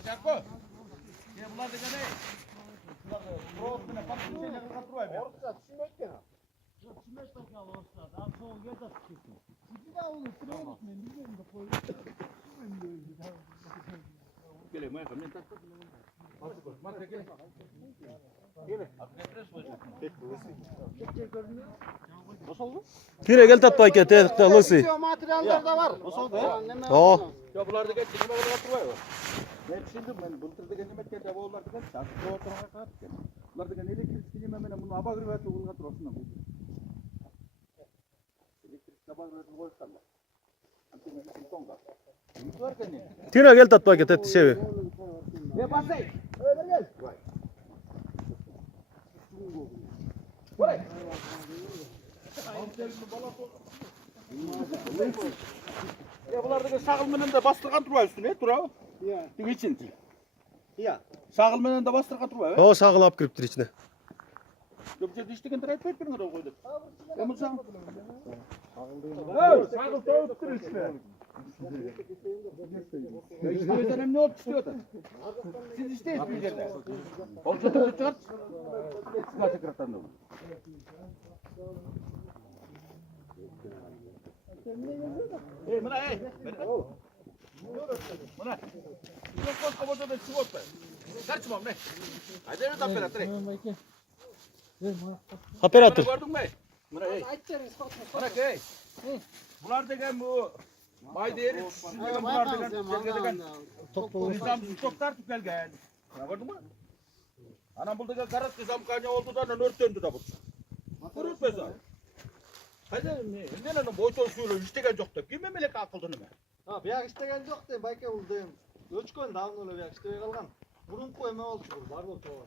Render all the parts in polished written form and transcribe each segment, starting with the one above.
Jarko. Ya bular degene. Bular pro'ot bilan patrulyaga qilib turayapti. Orqa tushunmaydi. Yok, kime takıyor olsa, daha sonra yerde tutuyorsun. Bir daha onu sıraya gitmeyin, bilmiyorum da koyuyor. Gel, men tak. Mata gel. Gel. Adres koyacak. Nasıl oldu? Tire gel tat paket lisi. Materiallar da var. Nasıl oldu? O. Ya bular degen nima qilib turayapti? Men tushundim, men bultur degan nima aytgan javoblар degan pro'otga qarab. Bular degan elektrik nima meni buni abag'irvatib qilgan turibsan. Elektrik abag'irvatib qo'yishganlar. Tire gel tat paket et sevi. Ne basay? Öyle gel. Buraya. Ya bular degan sağıl menen de bastırgan turabı üstüne, turabı. Ya. için. Ya. Sağıl menen de bastırgan turabı. O sağılap kiriptir içine. Yok diştigen tarayıp etmiyor da koyduk. Emulsan. Sağıl tavuktur işte. Ya işte özenem ne oldu istiyordu? Siz işte isteyecekler. Olsa da çıkart. Sıkı sekreterinde bu. Mına Mına. Yok koska boda da çıkot be. Kaçmam ne? Hadi öyle tapera tere. Operatör. Gördün mü? Mına Mına key. Bular degen bu may değeri düşündüğün bular degen nizam stoklar tükelgen. Gördün mü? Anam bu degen karat nizam kanya oldu da nörtөndü da bu. Kurut be sen. Hadi ne lan boytoy suyla iştegen yok da kim melek akıldı nima? Ha, buyak istegen yok de bayka buldum. Ölçkön davun öyle buyak istege kalgan. Burun koyma oldu bu. Var oldu.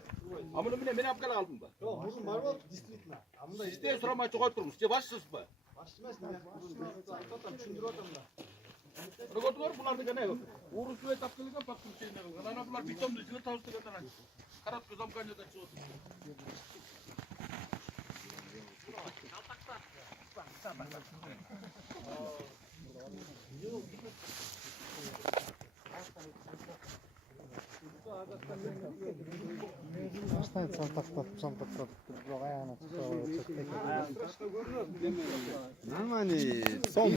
Amını men apkal aldım da. Yok, burun var oldu distriktle. Amında İşte soramay çıkart durmuş. İşte başsız be. başlamaz mı? Aytotam düşündürüp otam da. Rögöt var bunlar degen ne? Urus ve tapkılıga baktım şeyine. Ana bunlar bitomlu içine tavus degen ana. Karat kızam kanya da çıktı. Nормально. Сон